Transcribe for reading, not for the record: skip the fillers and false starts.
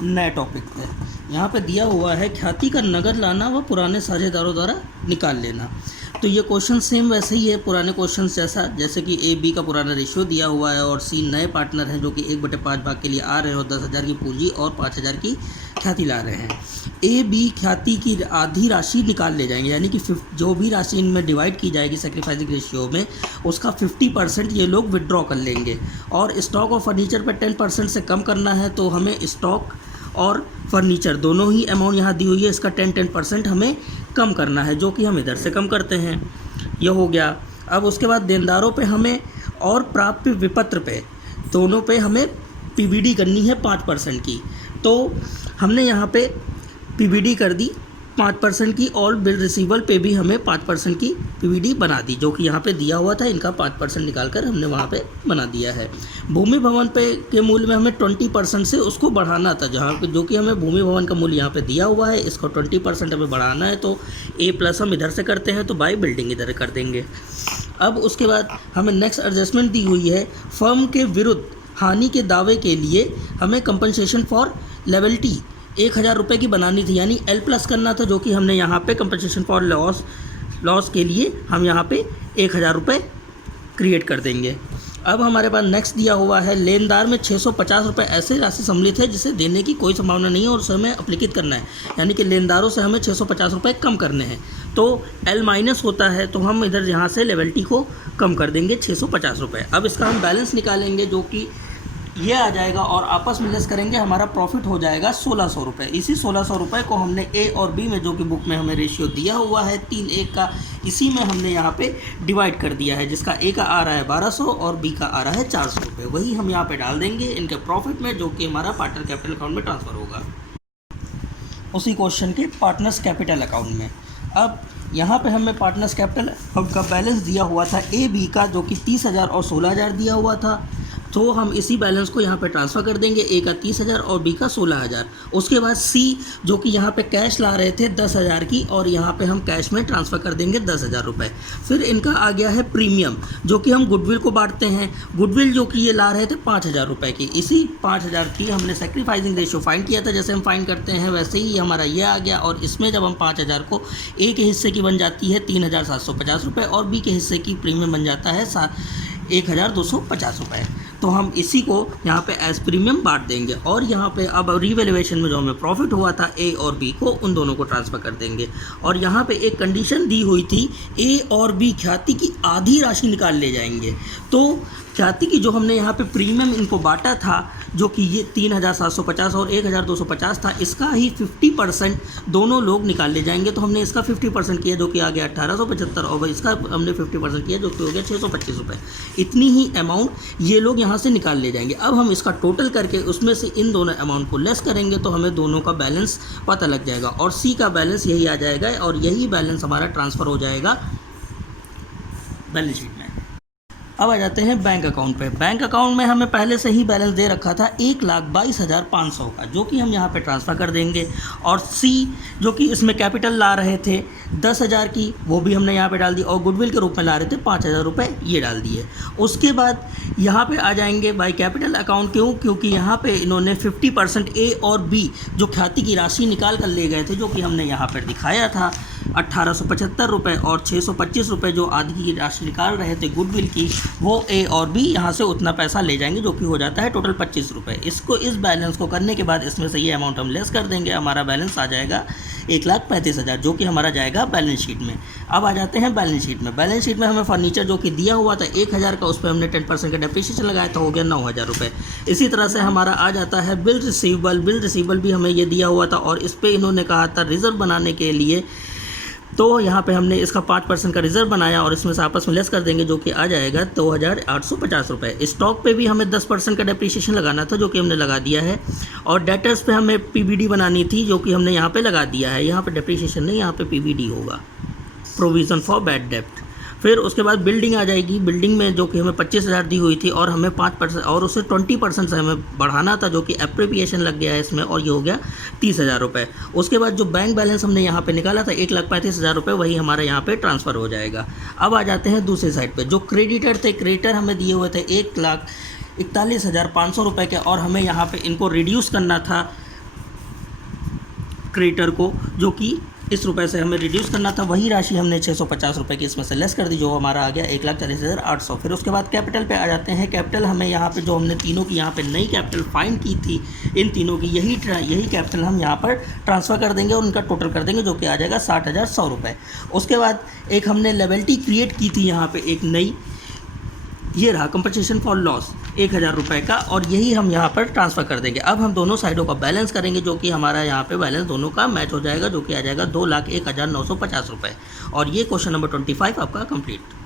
नए टॉपिक पे। यहाँ पे दिया हुआ है ख्याति का नगद लाना व पुराने साझेदारों द्वारा निकाल लेना। तो ये क्वेश्चन सेम वैसे ही है पुराने क्वेश्चन जैसा, जैसे कि ए बी का पुराना रेशियो दिया हुआ है और सी नए पार्टनर हैं जो कि 1/5 भाग के लिए आ रहे हैं और 10,000 की पूंजी और 5,000 की ख्याति ला रहे हैं। ए बी ख्याति की आधी राशि निकाल ले जाएंगे, यानी कि जो भी राशि इनमें डिवाइड की जाएगी सेक्रीफाइसिंग रेशियो में, उसका 50% ये लोग विड्रॉ कर लेंगे। और स्टॉक और फर्नीचर पर 10% से कम करना है, तो हमें स्टॉक और फर्नीचर दोनों ही अमाउंट यहाँ दी हुई है, इसका 10% हमें कम करना है, जो कि हम इधर से कम करते हैं। यह हो गया। अब उसके बाद देनदारों पे हमें और प्राप्य विपत्र पे दोनों पे हमें पीबीडी करनी है 5% की। तो हमने यहाँ पे पीबीडी कर दी 5% की, और बिल रिसीवल पे भी हमें 5% की पीबीडी बना दी, जो कि यहाँ पे दिया हुआ था। इनका 5% निकाल कर हमने वहाँ पे बना दिया है। भूमि भवन पे के मूल्य में हमें 20% से उसको बढ़ाना था, जहाँ पे जो कि हमें भूमि भवन का मूल्य यहाँ पे दिया हुआ है, इसको 20% हमें बढ़ाना है। तो A+ हम इधर से करते हैं, तो बाई बिल्डिंग इधर कर देंगे। अब उसके बाद हमें नेक्स्ट एडजस्टमेंट दी हुई है, फर्म के विरुद्ध हानि के दावे के लिए हमें कंपनसेशन फॉर लेवलिटी 1,000 रुपये की बनानी थी, यानी L+ करना था, जो कि हमने यहाँ पे कंपनसेशन फॉर लॉस के लिए हम यहाँ पे 1,000 रुपये क्रिएट कर देंगे। अब हमारे पास नेक्स्ट दिया हुआ है, लेनदार में 650 रुपये ऐसे राशि सम्मिलित है जिसे देने की कोई संभावना नहीं है और उसे हमें अप्लिकेट करना है, यानी कि लेनदारों से हमें 650 रुपये कम करने हैं। तो L- होता है, तो हम इधर यहाँ से लेवलिटी को कम कर देंगे 650 रुपये। अब इसका हम बैलेंस निकालेंगे, जो कि ये आ जाएगा, और आपस में लेस करेंगे, हमारा प्रॉफिट हो जाएगा 1600 रुपये। इसी 1600 रुपये को हमने ए और बी में, जो कि बुक में हमें रेशियो दिया हुआ है 3:1 का, इसी में हमने यहाँ पे डिवाइड कर दिया है, जिसका ए का आ रहा है 1200 और बी का आ रहा है 400 रुपये। वही हम यहाँ पे डाल देंगे इनके प्रॉफिट में, जो कि हमारा पार्टनर कैपिटल अकाउंट में ट्रांसफ़र होगा, उसी क्वेश्चन के पार्टनर्स कैपिटल अकाउंट में। अब यहाँ पे हमें पार्टनर्स कैपिटल का बैलेंस दिया हुआ था ए बी का, जो कि 30,000 और 16,000 दिया हुआ था। तो हम इसी बैलेंस को यहाँ पे ट्रांसफ़र कर देंगे, ए का 30,000 और बी का 16,000। उसके बाद सी, जो कि यहाँ पे कैश ला रहे थे 10,000 की, और यहाँ पे हम कैश में ट्रांसफ़र कर देंगे 10,000 रुपये। फिर इनका आ गया है प्रीमियम, जो कि हम गुडविल को बांटते हैं। गुडविल जो कि ये ला रहे थे 5,000 रुपये की, इसी 5,000 की हमने सेक्रीफाइसिंग रेशियो फाइंड किया था, जैसे हम फाइंड करते हैं वैसे ही हमारा ये आ गया। और इसमें जब हम 5,000 को ए के हिस्से की बन जाती है 3,750 रुपये, और बी के हिस्से की प्रीमियम बन जाता है 1,250 रुपये। तो हम इसी को यहाँ पे एज प्रीमियम बांट देंगे, और यहाँ पे अब रीवैल्यूएशन में जो हमें प्रॉफिट हुआ था ए और बी को, उन दोनों को ट्रांसफ़र कर देंगे। और यहाँ पे एक कंडीशन दी हुई थी, ए और बी ख्याति की आधी राशि निकाल ले जाएंगे। तो ख्याति की जो हमने यहाँ पे प्रीमियम इनको बांटा था, जो कि ये 3,750 और 1,250 था, इसका ही 50% दोनों लोग निकाल ले जाएंगे। तो हमने इसका 50% किया, जो कि आ गया 1,875, और इसका हमने 50% किया, जो कि हो गया 625 रुपये। इतनी ही अमाउंट ये लोग यहाँ से निकाल ले जाएंगे। अब हम इसका टोटल करके उसमें से इन दोनों अमाउंट को लेस करेंगे, तो हमें दोनों का बैलेंस पता लग जाएगा, और सी का बैलेंस यही आ जाएगा, और यही बैलेंस हमारा ट्रांसफ़र हो जाएगा बैलेंस शीट में। अब आ जाते हैं बैंक अकाउंट पे। बैंक अकाउंट में हमें पहले से ही बैलेंस दे रखा था 1,22,500 का, जो कि हम यहाँ पे ट्रांसफ़र कर देंगे। और सी, जो कि इसमें कैपिटल ला रहे थे 10,000 की, वो भी हमने यहाँ पे डाल दी, और गुडविल के रूप में ला रहे थे 5,000 रुपये, ये डाल दिए। उसके बाद यहाँ पे आ जाएंगे बाई कैपिटल अकाउंट। क्योंकि यहाँ पे इन्होंने 50% ए और बी जो ख्याति की राशि निकाल कर ले गए थे, जो कि हमने यहाँ पर दिखाया था 1,875 रुपये, और 625 रुपये जो आधी की राशि निकाल रहे थे गुडविल की, वो ए और बी यहाँ से उतना पैसा ले जाएंगे, जो कि हो जाता है टोटल 25 रुपये। इसको, इस बैलेंस को करने के बाद इसमें से ये अमाउंट हम लेस कर देंगे, हमारा बैलेंस आ जाएगा 1,35,000, जो कि हमारा जाएगा बैलेंस शीट में। अब आ जाते हैं बैलेंस शीट में। बैलेंस शीट में हमें फर्नीचर जो कि दिया हुआ था 1,000 का, उस पर हमने 10% का डेप्रिसिएशन लगाया था, हो गया 9,000 रुपये। इसी तरह से हमारा आ जाता है बिल रिसीवेबल। बिल रिसीवेबल भी हमें ये दिया हुआ था, और इस पर इन्होंने कहा था रिज़र्व बनाने के लिए, तो यहाँ पे हमने इसका 5% का रिज़र्व बनाया, और इसमें से आपस में लेस कर देंगे, जो कि आ जाएगा 2,850 रुपये। स्टॉक पे भी हमें 10% का डेप्रिसिएशन लगाना था, जो कि हमने लगा दिया है। और डेटर्स पे हमें पीबीडी बनानी थी, जो कि हमने यहाँ पे लगा दिया है। यहाँ पे डेप्रिसिएशन नहीं, यहाँ पे पीबीडी होगा, प्रोविज़न फॉर बैड डेप्ट। फिर उसके बाद बिल्डिंग आ जाएगी। बिल्डिंग में जो कि हमें 25,000 दी हुई थी, और हमें 5% और उसे 20% से हमें बढ़ाना था, जो कि एप्रोप्रिएशन लग गया है इसमें, और ये हो गया 30,000 रुपये। उसके बाद जो बैंक बैलेंस हमने यहाँ पे निकाला था 1,35,000 रुपये, वही हमारे यहाँ पे ट्रांसफ़र हो जाएगा। अब आ जाते हैं दूसरी साइड पे। जो क्रेडिटर थे, क्रेडिटर हमें दिए हुए थे 1,41,500 रुपये के, और हमें यहाँ पे इनको रिड्यूस करना था क्रेडिटर को, जो कि इस रुपए से हमें रिड्यूस करना था, वही राशि हमने 650 रुपये की इसमें से लेस कर दी, जो हमारा आ गया 1,40,800। फिर उसके बाद कैपिटल पे आ जाते हैं। कैपिटल हमें यहाँ पे जो हमने तीनों की यहाँ पे नई कैपिटल फाइंड की थी, इन तीनों की यही कैपिटल हम यहाँ पर ट्रांसफ़र कर देंगे और उनका टोटल कर देंगे, जो कि आ जाएगा 60,100 रुपये। उसके बाद एक हमने लेवल्टी क्रिएट की थी यहाँ पर एक नई, ये रहा कंपनसेशन फॉर लॉस 1,000 रुपये का, और यही हम यहाँ पर ट्रांसफ़र कर देंगे। अब हम दोनों साइडों का बैलेंस करेंगे, जो कि हमारा यहाँ पे बैलेंस दोनों का मैच हो जाएगा, जो कि आ जाएगा 2,01,950 रुपये। और ये क्वेश्चन नंबर 25 आपका कंप्लीट।